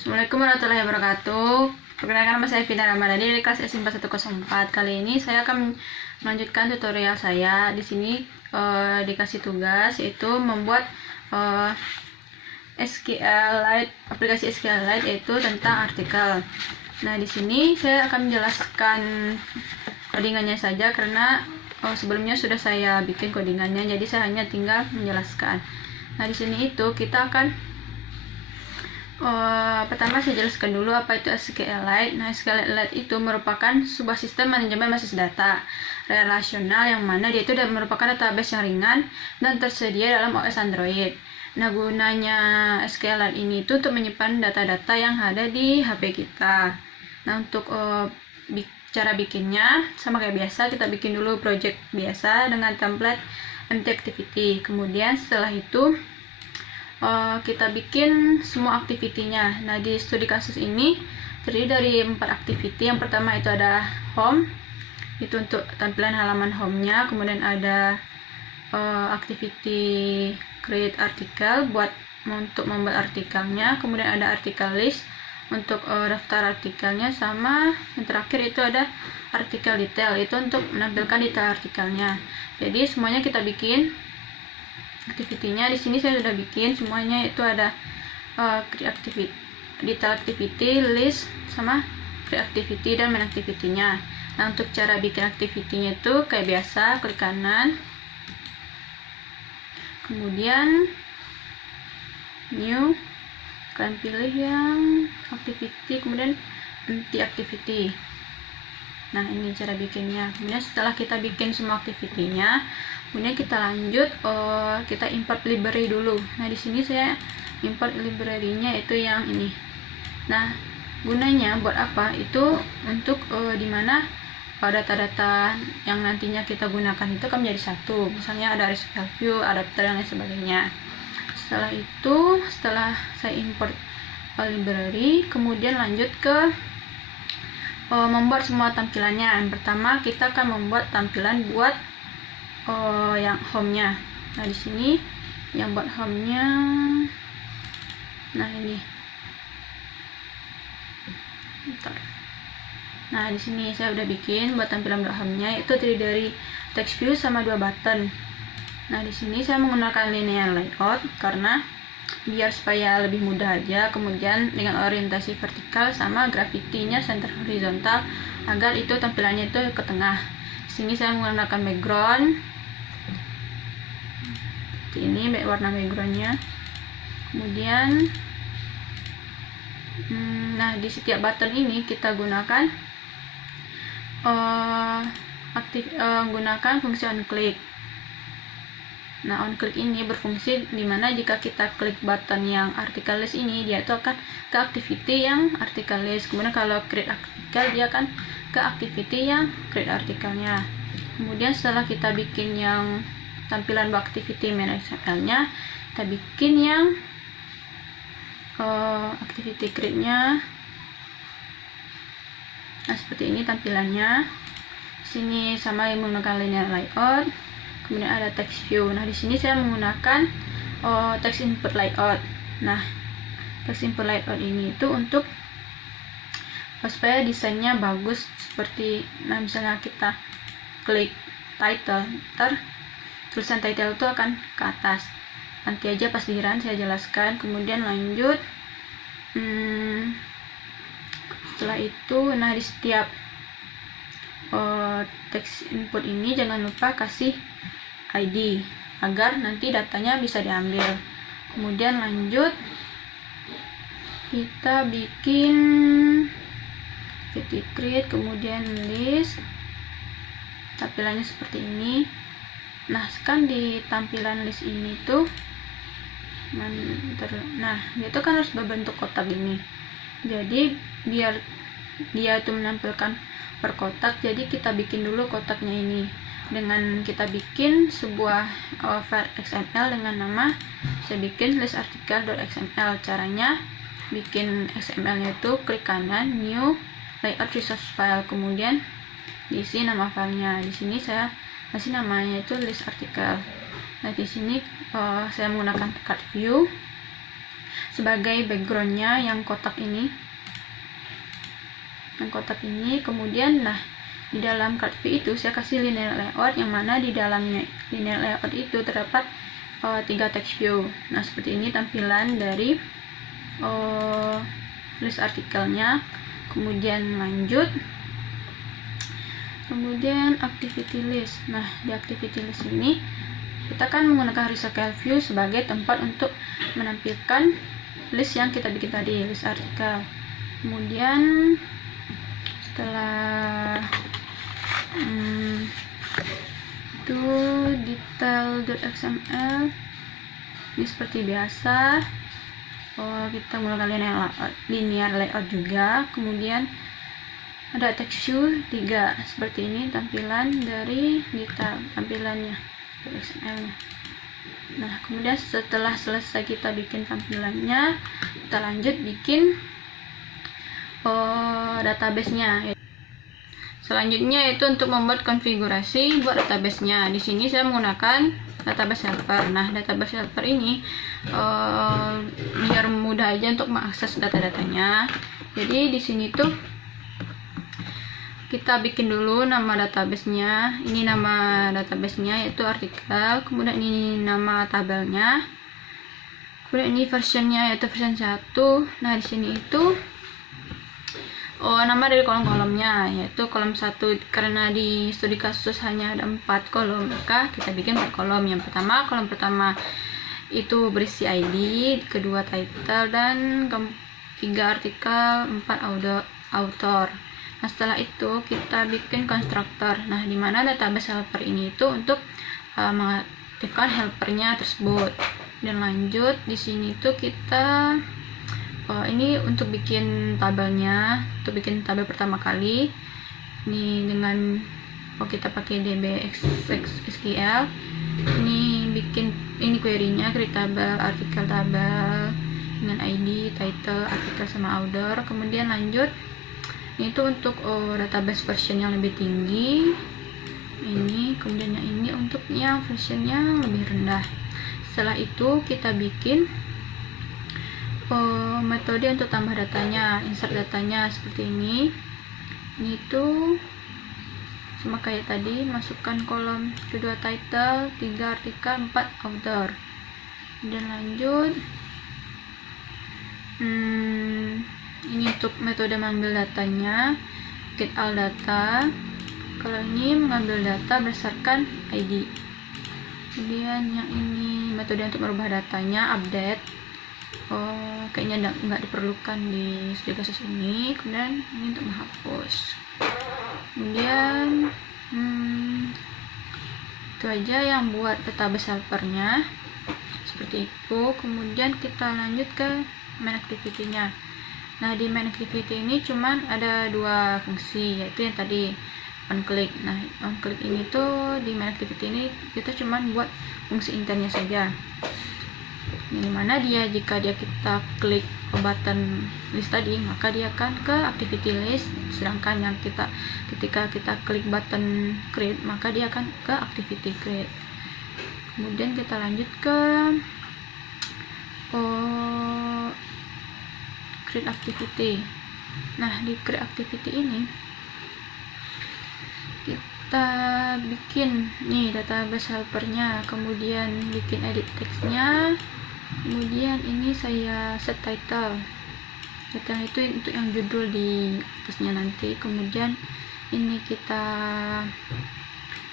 Assalamualaikum warahmatullahi wabarakatuh. Perkenalkan, nama saya Vina Ramadhani dari kelas S4 104. Kali ini saya akan melanjutkan tutorial saya. Di sini dikasih tugas yaitu membuat SQLite, aplikasi SQLite yaitu tentang artikel. Nah, di sini saya akan menjelaskan codingannya saja karena sebelumnya sudah saya bikin codingannya, jadi saya hanya tinggal menjelaskan. Nah, di sini itu kita akan pertama saya jelaskan dulu apa itu SQLite. Nah, SQLite itu merupakan sebuah sistem manajemen basis data relasional yang mana dia itu merupakan database yang ringan dan tersedia dalam OS Android. Nah, gunanya SQLite ini itu untuk menyimpan data-data yang ada di HP kita. Nah, untuk cara bikinnya sama kayak biasa, kita bikin dulu project biasa dengan template empty activity. Kemudian setelah itu kita bikin semua aktivitinya. Nah, di studi kasus ini terdiri dari 4 activity. Yang pertama itu ada home, itu untuk tampilan halaman home-nya. Kemudian ada activity create artikel untuk membuat artikelnya. Kemudian ada artikel list untuk daftar artikelnya, sama yang terakhir itu ada artikel detail, itu untuk menampilkan detail artikelnya. Jadi semuanya kita bikin aktivitinya. Di sini saya sudah bikin semuanya, itu ada create activity, detail activity, list, sama create activity dan main activity-nya. Nah, untuk cara bikin activity-nya itu kayak biasa, klik kanan, kemudian new, kalian pilih yang activity, kemudian empty activity. Nah, ini cara bikinnya. Kemudian setelah kita bikin semua aktivitinya, kemudian kita lanjut kita import library dulu. Nah, di sini saya import library-nya itu yang ini. Nah, gunanya buat apa? Itu untuk dimana data-data yang nantinya kita gunakan itu akan menjadi satu. Misalnya ada SQL view, adapter dan lain sebagainya. Setelah saya import library, kemudian lanjut ke membuat semua tampilannya. Yang pertama kita akan membuat tampilan buat yang home-nya. Nah, di sini yang buat home-nya, nah ini. Bentar. Nah, di sini saya udah bikin buat tampilan buat home-nya, itu terdiri dari text view sama 2 button. Nah, di sini saya menggunakan linear layout karena biar supaya lebih mudah aja. Kemudian dengan orientasi vertikal sama graffiti-nya center horizontal agar itu tampilannya itu ke tengah. Di sini saya menggunakan background seperti ini, warna backgroundnya. Kemudian nah, di setiap button ini kita gunakan gunakan fungsi on click. Nah, on click ini berfungsi dimana jika kita klik button yang artikel list ini, dia itu akan ke activity yang artikel list. Kemudian kalau create artikel, dia akan ke activity yang create artikelnya. Kemudian setelah kita bikin yang tampilan buat activity main XML-nya, kita bikin yang activity create-nya. Nah, seperti ini tampilannya. Sini sama menggunakan linear layout. Kemudian ada text view. Nah, di sini saya menggunakan text input layout. Nah, text input layout ini itu untuk supaya desainnya bagus seperti, nah misalnya kita klik title, tulisan title itu akan ke atas. Nanti aja pas di run saya jelaskan. Kemudian lanjut, setelah itu, nah di setiap text input ini jangan lupa kasih ID agar nanti datanya bisa diambil. Kemudian lanjut kita bikin activity create, kemudian list, tampilannya seperti ini. Nah, kan di tampilan list ini tuh nah dia tuh kan harus berbentuk kotak ini. Jadi biar dia itu menampilkan per kotak, jadi kita bikin dulu kotaknya ini dengan kita bikin sebuah file XML dengan nama, saya bikin list artikel.xml. Caranya bikin XML-nya itu klik kanan, new, layout resource file, kemudian diisi nama filenya. Di sini saya kasih namanya itu list artikel. Nah, di sini saya menggunakan card view. sebagai backgroundnya yang kotak ini. Kemudian di dalam card view itu saya kasih linear layout, yang mana di dalamnya linear layout itu terdapat 3 text view. Nah, seperti ini tampilan dari list artikelnya. Kemudian lanjut, kemudian activity list. Nah, di activity list ini kita kan menggunakan recycle view sebagai tempat untuk menampilkan list yang kita bikin tadi, list artikel. Kemudian setelah itu detail.xml ini seperti biasa, kita menggunakan linear layout juga. Kemudian ada text view 3, seperti ini tampilan dari detail, tampilannya XML nya. Nah, kemudian setelah selesai kita bikin tampilannya, kita lanjut bikin database-nya. Selanjutnya itu untuk membuat konfigurasi buat database-nya. Di sini saya menggunakan database helper. Nah, database helper ini biar mudah aja untuk mengakses data-datanya. Jadi di sini tuh kita bikin dulu nama database-nya. Ini nama database-nya yaitu artikel. Kemudian ini nama tabelnya. Kemudian ini versionnya yaitu version 1. Nah, di sini itu nama dari kolom-kolomnya yaitu kolom 1, karena di studi kasus hanya ada 4 kolom, maka kita bikin 4 kolom. Yang pertama, kolom pertama itu berisi ID, kedua title, dan ketiga artikel, 4 author. Nah, setelah itu kita bikin konstruktor. Nah, dimana database helper ini itu untuk mengaktifkan helpernya tersebut. Dan lanjut di sini tuh kita ini untuk bikin tabelnya, untuk bikin tabel pertama kali ini dengan kita pakai DBSQL. Ini bikin ini query-nya, create tabel, artikel tabel dengan ID, title, artikel sama author. Kemudian lanjut ini tuh untuk database version yang lebih tinggi ini, kemudian yang ini untuk yang versionnya lebih rendah. Setelah itu kita bikin metode untuk tambah datanya, insert datanya seperti ini. Ini tuh sama kayak tadi, masukkan kolom kedua title, 3 artikel, 4 author. Dan lanjut ini untuk metode mengambil datanya, get all data. Kalau ini mengambil data berdasarkan ID. Kemudian yang ini metode untuk merubah datanya, update. Kayaknya nggak diperlukan di studi kasus ini. Kemudian ini untuk menghapus. Kemudian itu aja yang buat database helpernya seperti itu. Kemudian kita lanjut ke main activity-nya. Nah, di main activity ini cuman ada 2 fungsi, yaitu yang tadi on click. Nah, on click ini tuh di main activity ini kita cuman buat fungsi internnya saja. Ini mana dia, jika kita klik button list tadi, maka dia akan ke activity list. Sedangkan yang ketika kita klik button create, maka dia akan ke activity create. Kemudian kita lanjut ke create activity. Nah, di create activity ini kita bikin nih database helpernya, kemudian bikin edit text-nya. Kemudian ini saya set title itu untuk yang judul di atasnya nanti. Kemudian ini kita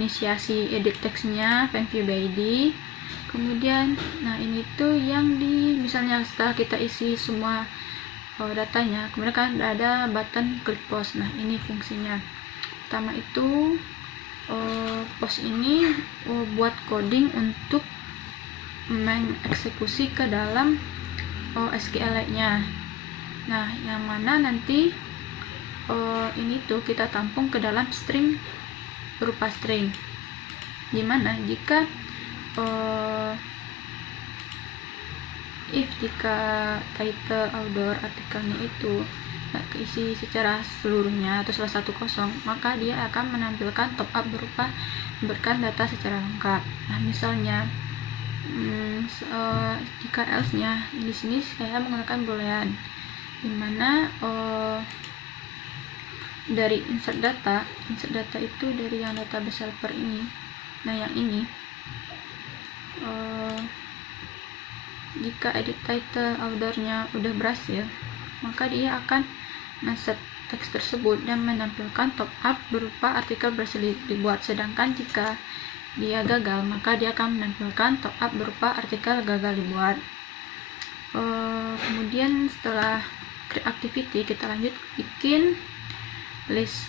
inisiasi edit text-nya, find view by ID. Kemudian nah ini tuh yang di misalnya setelah kita isi semua datanya, kemudian kan ada button klik post. Nah, ini fungsinya. Pertama itu post ini buat coding untuk mengeksekusi ke dalam SQLite-nya. Nah, yang mana nanti ini tuh kita tampung ke dalam string berupa string. Dimana jika jika title, author, artikelnya itu nggak keisi secara seluruhnya atau salah satu kosong, maka dia akan menampilkan top up berupa memberikan data secara lengkap. Nah, misalnya Jika else-nya di sini saya menggunakan boolean, dimana dari insert data itu dari yang database helper ini. Nah, yang ini jika edit title ordernya udah berhasil, maka dia akan men-set teks tersebut dan menampilkan top up berupa artikel berhasil dibuat. Sedangkan jika dia gagal, maka dia akan menampilkan top up berupa artikel gagal dibuat. Kemudian setelah create activity, kita lanjut bikin list.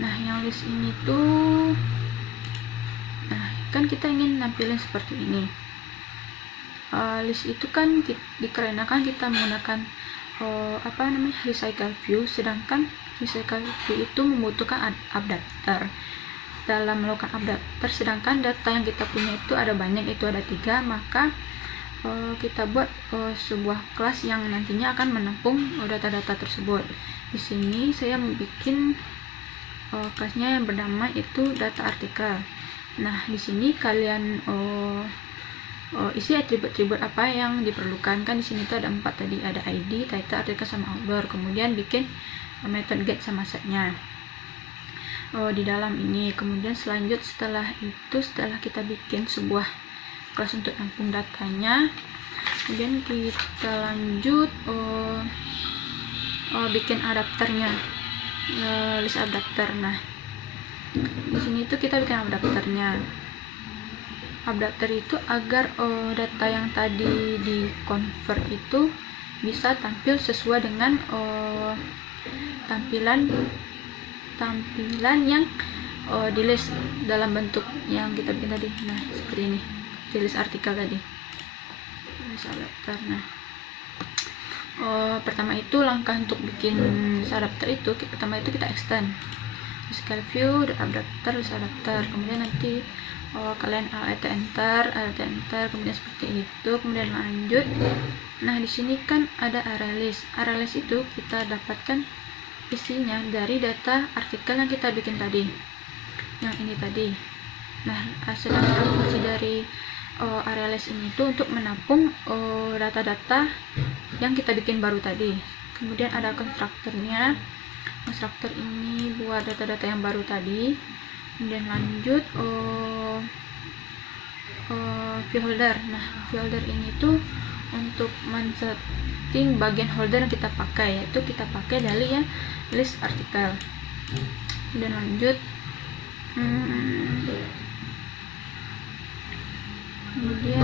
Nah, yang list ini tuh, nah kan kita ingin nampilin seperti ini. List itu kan dikarenakan kita menggunakan recycle view, sedangkan recycle view itu membutuhkan updater. Dalam melakukan updater, sedangkan data yang kita punya itu ada banyak, itu ada 3, maka kita buat sebuah kelas yang nantinya akan menampung data-data tersebut. Di sini saya membuat kelasnya yang bernama itu data artikel. Nah, di sini kalian isi atribut-atribut apa yang diperlukan. Kan di sini tuh ada 4 tadi, ada ID, title, artikel, sama author. Kemudian bikin method get sama setnya di dalam ini. Kemudian setelah kita bikin sebuah kelas untuk nampung datanya, kemudian kita lanjut bikin adapternya, list adapter. Nah, di sini tuh kita bikin adapternya. Adapter itu agar data yang tadi di convert itu bisa tampil sesuai dengan tampilan yang di list dalam bentuk yang kita bikin tadi. Nah, seperti ini, di list artikel tadi, list adapter. Nah, pertama itu langkah untuk bikin adapter itu, pertama itu kita extend recycle view adapter, list adapter. Kemudian nanti kalian alt enter, kemudian seperti itu. Kemudian lanjut. Nah, di sini kan ada array list. Array list itu kita dapatkan isinya dari data artikel yang kita bikin tadi, yang ini tadi. Nah, sedangkan fungsi dari array list ini itu untuk menampung data-data yang kita bikin baru tadi. Kemudian ada konstruktornya. Konstruktor ini buat data-data yang baru tadi. Kemudian lanjut view holder. Nah, view holder ini tuh untuk men-setting bagian holder yang kita pakai, yaitu kita pakai dari ya list artikel. Kemudian lanjut kemudian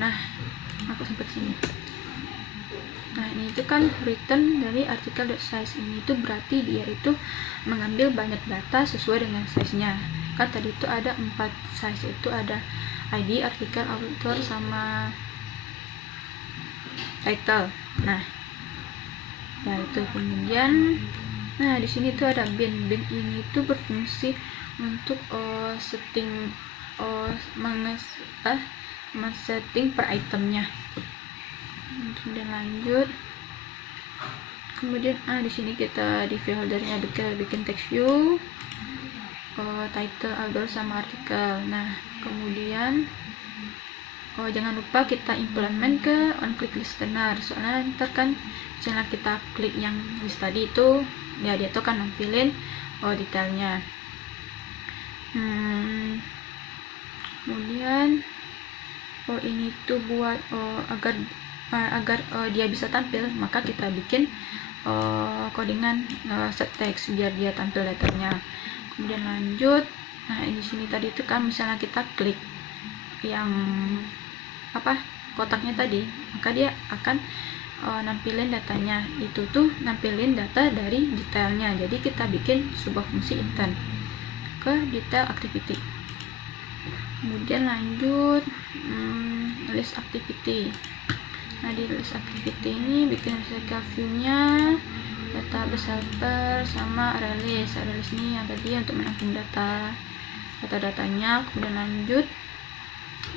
nah, aku sampai sini. Nah, ini itu kan return dari artikel.size ini itu berarti dia itu mengambil banyak data sesuai dengan size-nya. Kan tadi itu ada 4 size, itu ada ID, artikel, author, sama title. Nah, ya itu. Kemudian nah, di sini tuh ada bin. Bin ini tuh berfungsi untuk setting men-setting per itemnya. Kemudian lanjut. Kemudian di sini kita di view holdernya bikin text view, title, author, sama artikel. Nah, kemudian jangan lupa kita implement ke on click listener, soalnya ntar kan misalnya kita klik yang list tadi itu ya dia tuh kan nampilin detailnya. Kemudian ini tuh buat agar dia bisa tampil, maka kita bikin codingan set text biar dia tampil letternya. Kemudian lanjut. Nah, di sini tadi itu kan misalnya kita klik yang kotaknya tadi, maka dia akan nampilin datanya. Itu tuh nampilin data dari detailnya. Jadi kita bikin sebuah fungsi intent ke detail activity. Kemudian lanjut list activity. Nah, di list activity ini bikin recycle view-nya, database helper, sama array list. Array list ini yang tadi untuk menampung data-datanya. Kemudian lanjut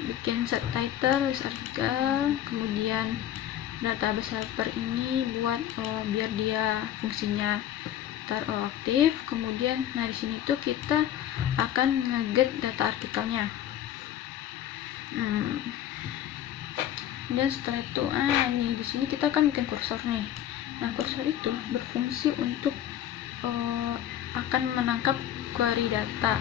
bikin set title, list artikel. Kemudian database helper ini buat biar dia fungsinya teraktif. Kemudian nah di sini tuh kita akan nge-get data artikelnya. Dan setelah itu nih di sini kita kan bikin kursor nih. Nah, kursor itu berfungsi untuk akan menangkap query data,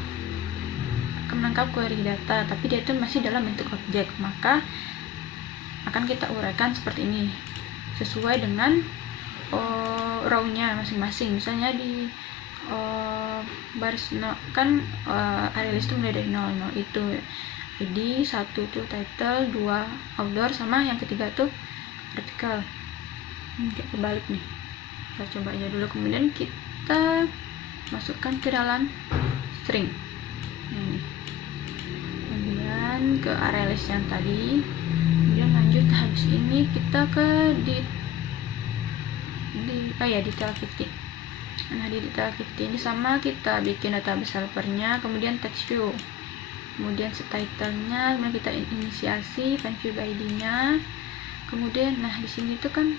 tapi dia itu masih dalam bentuk objek. Maka akan kita uraikan seperti ini sesuai dengan row-nya masing-masing. Misalnya di baris 0 kan array list itu mulai dari 0 itu. Jadi 1 tuh title, 2 outdoor, sama yang ketiga tuh artikel. Kayak kebalik nih. Kita coba aja dulu, kemudian kita masukkan ke dalam string. Kemudian ke array list yang tadi. Kemudian lanjut habis ini kita ke detail 50. Nah, di detail 50 ini sama, kita bikin database helpernya, kemudian text view, kemudian title-nya, kemudian kita inisiasi find view by ID-nya. Kemudian nah di sini tuh kan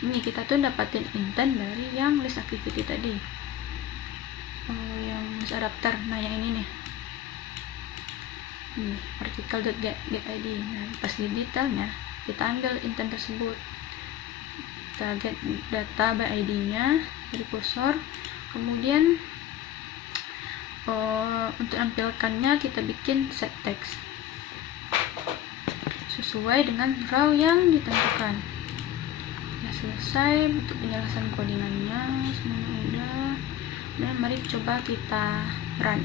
ini kita tuh dapatin intent dari yang list activity tadi, yang list adapter. Nah, yang ini nih, article.get ID. Nah, pas di detailnya kita ambil intent tersebut, kita get data by ID-nya dari kursor. Kemudian untuk tampilkannya kita bikin set text sesuai dengan row yang ditentukan. Ya, selesai untuk penjelasan codingannya, semuanya udah. Dan mari coba kita run.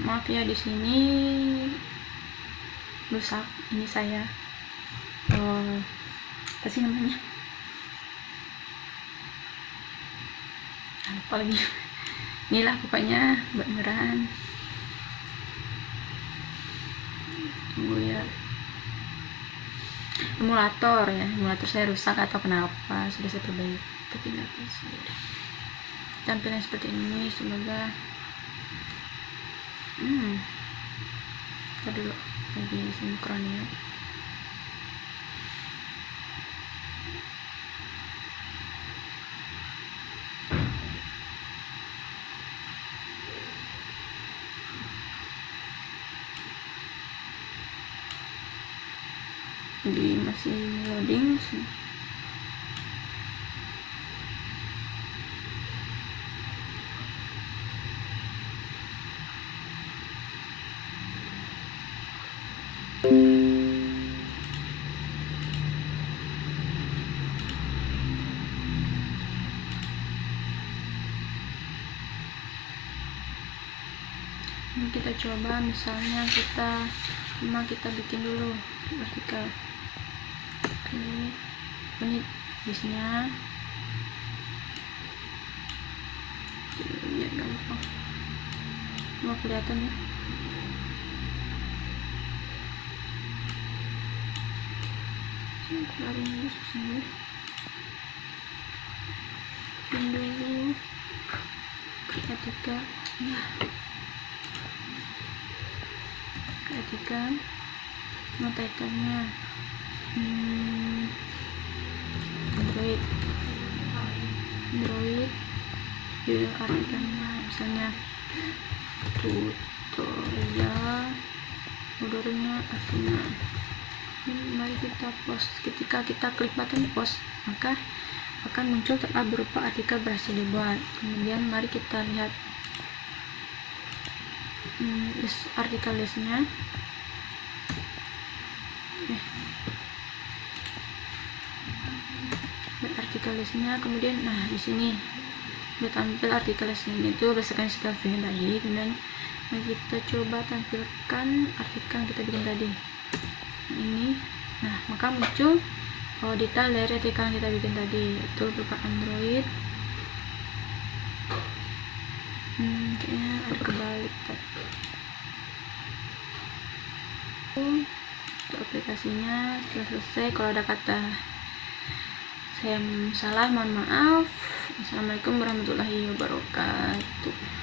Maaf ya, di sini rusak ini saya. Apa sih namanya? Lupa lagi. Inilah pokoknya buat beneran. Tunggu ya. Emulator saya rusak atau kenapa, sudah saya perbaiki tapi nggak bisa. Tampilan seperti ini, semoga kita dulu lagi sinkronnya. Jadi masih loading sih. Ini kita coba, misalnya kita bikin dulu artikel. Ini listnya biar gampang, mau kelihatan ya. Keluarin dulu susahnya. Bikin dulu artikel ya, artikel mau title-nya Android judul artikelnya misalnya tutorial, ordernya artinya. Mari kita post. Ketika kita klik button post, maka akan muncul tab berupa artikel berhasil dibuat. Kemudian mari kita lihat artikel listnya. Artikel listnya, kemudian nah di sini udah tampil artikel listnya itu berdasarkan skill tadi. Kemudian kita coba tampilkan artikel yang kita bikin tadi ini. Nah, maka muncul detail dari artikel yang kita bikin tadi, yaitu berupa Android. Kayaknya ada kebalik tadi. Untuk aplikasinya setelah selesai, kalau ada kata saya salah mohon maaf. Assalamualaikum warahmatullahi wabarakatuh.